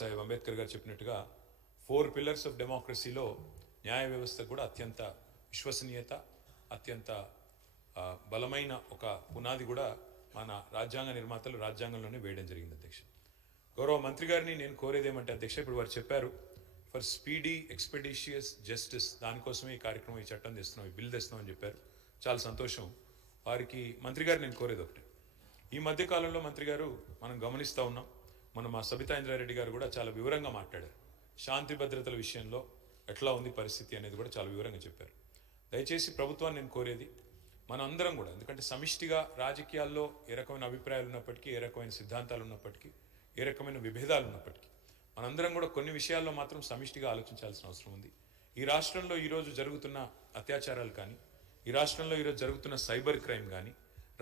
సాహెబ్ అంబేద్కర్ గారు చెప్పినట్టుగా 4 pillars of డెమోక్రసీలో న్యాయ వ్యవస్థ కూడా అత్యంత విశ్వసనీయత, అత్యంత బలమైన ఒక పునాది కూడా మన రాజ్యాంగ నిర్మాతలు రాజ్యాంగంలోనే వేయడం జరిగింది. అధ్యక్ష, గౌరవ మంత్రి గారిని నేను కోరేది ఏమంటే అధ్యక్ష, ఇప్పుడు వారు చెప్పారు ఫర్ స్పీడీ ఎక్స్పెడిషియస్ జస్టిస్, దానికోసమే ఈ కార్యక్రమం, ఈ చట్టం తెస్తున్నాం, ఈ బిల్ తెస్తున్నాం అని చెప్పారు. చాలా సంతోషం. వారికి మంత్రి గారు నేను కోరేది ఒకటి, ఈ మధ్య కాలంలో మంత్రి గారు మనం గమనిస్తూ ఉన్నాం, మా సబితా ఇంద్రారెడ్డి గారు కూడా చాలా వివరంగా మాట్లాడారు. శాంతి భద్రతల విషయంలో ఎట్లా ఉంది పరిస్థితి అనేది కూడా చాలా వివరంగా చెప్పారు. దయచేసి ప్రభుత్వాన్ని నేను కోరేది, మనం అందరం కూడా, ఎందుకంటే సమిష్టిగా రాజకీయాల్లో ఏ రకమైన అభిప్రాయాలు ఉన్నప్పటికీ, ఏ రకమైన సిద్ధాంతాలు ఉన్నప్పటికీ, ఏ రకమైన విభేదాలు ఉన్నప్పటికీ, మనందరం కూడా కొన్ని విషయాల్లో మాత్రం సమిష్టిగా ఆలోచించాల్సిన అవసరం ఉంది. ఈ రాష్ట్రంలో ఈరోజు జరుగుతున్న అత్యాచారాలు కానీ, ఈ రాష్ట్రంలో ఈరోజు జరుగుతున్న సైబర్ క్రైమ్ కానీ,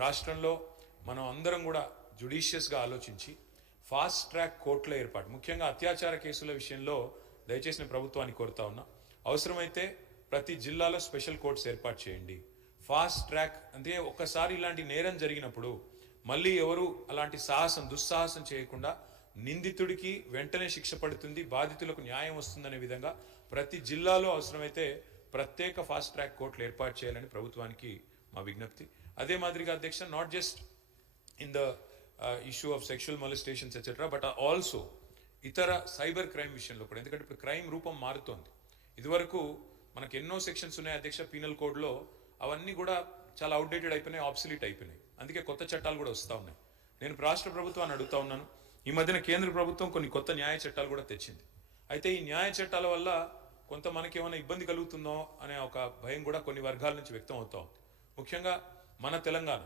రాష్ట్రంలో మనం అందరం కూడా జుడిషియస్గా ఆలోచించి ఫాస్ట్ ట్రాక్ కోర్టుల ఏర్పాటు, ముఖ్యంగా అత్యాచార కేసుల విషయంలో దయచేసి నేను ప్రభుత్వాన్ని కోరుతా ఉన్నా, అవసరమైతే ప్రతి జిల్లాలో స్పెషల్ కోర్ట్స్ ఏర్పాటు చేయండి. ఫాస్ట్ ట్రాక్ అంటే ఒక్కసారి ఇలాంటి నేరం జరిగినప్పుడు మళ్ళీ ఎవరు అలాంటి దుస్సాహసం చేయకుండా నిందితుడికి వెంటనే శిక్ష పడుతుంది, బాధితులకు న్యాయం వస్తుందనే విధంగా ప్రతి జిల్లాలో అవసరమైతే ప్రత్యేక ఫాస్ట్ ట్రాక్ కోర్టులు ఏర్పాటు చేయాలని ప్రభుత్వానికి మా విజ్ఞప్తి. అదే మాదిరిగా అధ్యక్ష, not just in the issue of sexual molestations etcetera, but also ఇతర సైబర్ క్రైమ్ విషయంలో కూడా, ఎందుకంటే ఇప్పుడు క్రైమ్ రూపం మారుతోంది. ఇదివరకు మనకు ఎన్నో సెక్షన్స్ ఉన్నాయి అధ్యక్ష పీనల్ కోడ్లో, అవన్నీ కూడా చాలా అవుట్డేటెడ్ అయిపోయినాయి, ఆబ్సలీట్ అయిపోయినాయి. అందుకే కొత్త చట్టాలు కూడా వస్తూ ఉన్నాయి. నేను రాష్ట్ర ప్రభుత్వాన్ని అడుగుతా ఉన్నాను, ఈ మధ్యన కేంద్ర ప్రభుత్వం కొన్ని కొత్త న్యాయ చట్టాలు కూడా తెచ్చింది. అయితే ఈ న్యాయ చట్టాల వల్ల కొంత మనకి ఏమైనా ఇబ్బంది కలుగుతుందో అనే ఒక భయం కూడా కొన్ని వర్గాల నుంచి వ్యక్తం అవుతా ఉంది. ముఖ్యంగా మన తెలంగాణ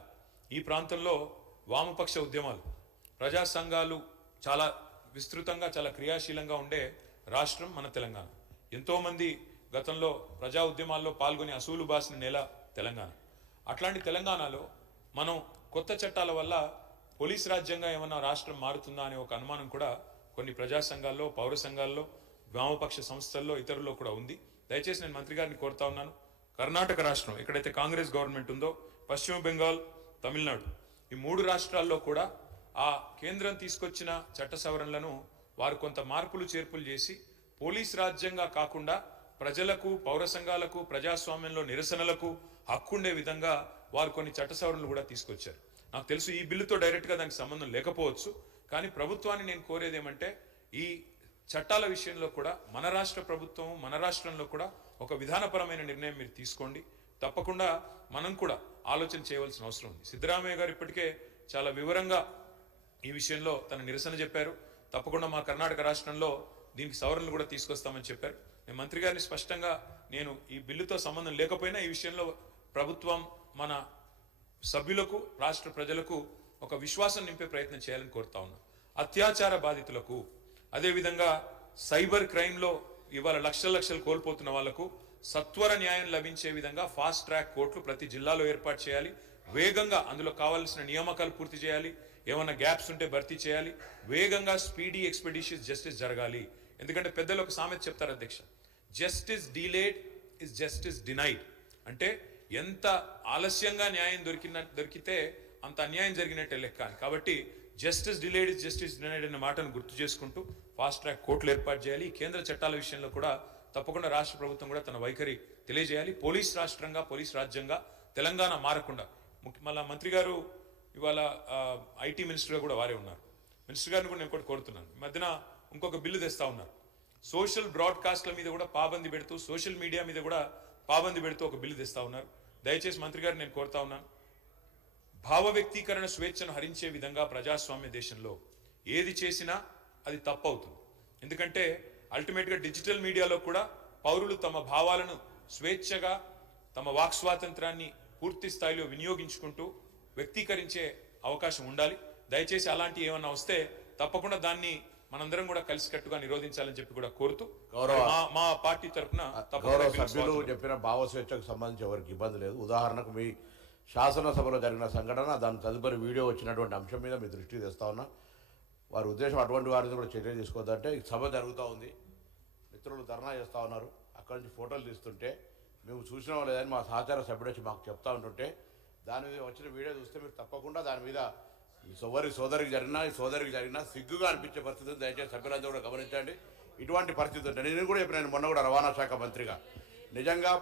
ఈ ప్రాంతంలో వామపక్ష ఉద్యమాలు, ప్రజా సంఘాలు చాలా విస్తృతంగా, చాలా క్రియాశీలంగా ఉండే రాష్ట్రం మన తెలంగాణ. ఎంతోమంది గతంలో ప్రజా ఉద్యమాల్లో పాల్గొని అసూలు బాసిన నేల తెలంగాణ. అట్లాంటి తెలంగాణలో మనం కొత్త చట్టాల వల్ల పోలీస్ రాజ్యంగా ఏమన్నా రాష్ట్రం మారుతుందా అనే ఒక అనుమానం కూడా కొన్ని ప్రజా సంఘాల్లో, పౌర సంఘాల్లో, వామపక్ష సంస్థల్లో, ఇతరుల్లో కూడా ఉంది. దయచేసి నేను మంత్రి గారిని కోరుతా ఉన్నాను, కర్ణాటక రాష్ట్రం ఎక్కడైతే కాంగ్రెస్ గవర్నమెంట్ ఉందో, పశ్చిమ బెంగాల్, తమిళనాడు, ఈ 3 రాష్ట్రాల్లో కూడా ఆ కేంద్రం తీసుకొచ్చిన చట్ట సవరణలను వారు కొంత మార్పులు చేర్పులు చేసి పోలీస్ రాజ్యంగా కాకుండా ప్రజలకు, పౌర సంఘాలకు, ప్రజాస్వామ్యంలో నిరసనలకు హక్కుండే విధంగా వారు కొన్ని చట్ట సవరణలు కూడా తీసుకొచ్చారు. నాకు తెలుసు ఈ బిల్లుతో డైరెక్ట్గా దానికి సంబంధం లేకపోవచ్చు, కానీ ప్రభుత్వాన్ని నేను కోరేది ఏమంటే ఈ చట్టాల విషయంలో కూడా మన రాష్ట్ర ప్రభుత్వం, మన రాష్ట్రంలో కూడా ఒక విధానపరమైన నిర్ణయం మీరు తీసుకోండి. తప్పకుండా మనం కూడా ఆలోచన చేయవలసిన అవసరం ఉంది. సిద్ధరామయ్య గారు ఇప్పటికే చాలా వివరంగా ఈ విషయంలో తన నిరసన చెప్పారు. తప్పకుండా మా కర్ణాటక రాష్ట్రంలో దీనికి సవరణలు కూడా తీసుకొస్తామని చెప్పారు. నేను మంత్రి గారిని స్పష్టంగా, నేను ఈ బిల్లుతో సంబంధం లేకపోయినా ఈ విషయంలో ప్రభుత్వం మన సభ్యులకు, రాష్ట్ర ప్రజలకు ఒక విశ్వాసం నింపే ప్రయత్నం చేయాలని కోరుతా ఉన్నా. అత్యాచార బాధితులకు, అదేవిధంగా సైబర్ క్రైమ్లో ఇవాళ లక్షలు కోల్పోతున్న వాళ్లకు సత్వర న్యాయం లభించే విధంగా ఫాస్ట్ ట్రాక్ కోర్టులు ప్రతి జిల్లాలో ఏర్పాటు చేయాలి. వేగంగా అందులో కావాల్సిన నియామకాలు పూర్తి చేయాలి, ఏమైనా గ్యాప్స్ ఉంటే భర్తీ చేయాలి. వేగంగా స్పీడీ ఎక్స్పెడిషియస్ జస్టిస్ జరగాలి. ఎందుకంటే పెద్దలు ఒక సామెత చెప్తారు అధ్యక్ష, justice delayed is justice denied. అంటే ఎంత ఆలస్యంగా న్యాయం దొరికితే అంత అన్యాయం జరిగినట్టే లెక్క అని. కాబట్టి justice delayed is justice denied అనే మాటను గుర్తు చేసుకుంటూ ఫాస్ట్ ట్రాక్ కోర్టులు ఏర్పాటు చేయాలి. కేంద్ర చట్టాల విషయంలో కూడా తప్పకుండా రాష్ట్ర ప్రభుత్వం కూడా తన వైఖరి తెలియజేయాలి. పోలీస్ రాష్ట్రంగా, పోలీస్ రాజ్యంగా తెలంగాణ మారకుండా, మళ్ళా మంత్రి గారు ఇవాళ ఐటీ మినిస్టర్గా కూడా వారే ఉన్నారు. మినిస్టర్ గారిని కూడా నేను కూడా కోరుతున్నాను, ఈ మధ్యన ఇంకొక బిల్లు తెస్తా ఉన్నారు, సోషల్ బ్రాడ్కాస్ట్ల మీద కూడా పాబంది పెడుతూ, సోషల్ మీడియా మీద కూడా పాబంది పెడుతూ ఒక బిల్లు తెస్తా ఉన్నారు. దయచేసి మంత్రి గారిని నేను కోరుతా ఉన్నాను, భావ వ్యక్తీకరణ స్వేచ్ఛను హరించే విధంగా ప్రజాస్వామ్య దేశంలో ఏది చేసినా అది తప్పు అవుతుంది. ఎందుకంటే అల్టిమేట్గా డిజిటల్ మీడియాలో కూడా పౌరులు తమ భావాలను స్వేచ్ఛగా, తమ వాక్ స్వాతంత్రాన్ని పూర్తి స్థాయిలో వినియోగించుకుంటూ వ్యక్తీకరించే అవకాశం ఉండాలి. దయచేసి అలాంటి ఏమన్నా వస్తే తప్పకుండా దాన్ని మనందరం కూడా కలిసికట్టుగా నిరోధించాలని చెప్పి కూడా కోరుతూ, మా పార్టీ తరఫున సభ్యులు చెప్పిన భావ స్వేచ్ఛకు సంబంధించి ఎవరికి ఇబ్బంది లేదు. ఉదాహరణకు మీ శాసనసభలో జరిగిన సంఘటన, దాని తదుపరి వీడియో వచ్చినటువంటి అంశం మీద మీ దృష్టికి తెస్తా ఉన్నా. వారి ఉద్దేశం అటువంటి వారిని కూడా చర్య తీసుకోవద్దంటే, సభ జరుగుతూ ఉంది, మిత్రులు ధర్నా చేస్తూ ఉన్నారు, అక్కడి నుంచి ఫోటోలు తీస్తుంటే మేము చూసినా లేదని మా సహచార సభ్యుడు వచ్చి మాకు చెప్తా ఉంటుంటే, దాని మీద వచ్చిన వీడియో చూస్తే మీరు తప్పకుండా దాని మీద ఎవరి సోదరికి జరిగినా ఈ సోదరికి జరిగినా సిగ్గుగా అనిపించే పరిస్థితి ఉంది. దయచేసి సభ్యులందరూ కూడా గమనించండి. ఇటువంటి పరిస్థితి ఉంటే నేను కూడా చెప్పిన మొన్న కూడా రవాణా శాఖ మంత్రిగా నిజంగా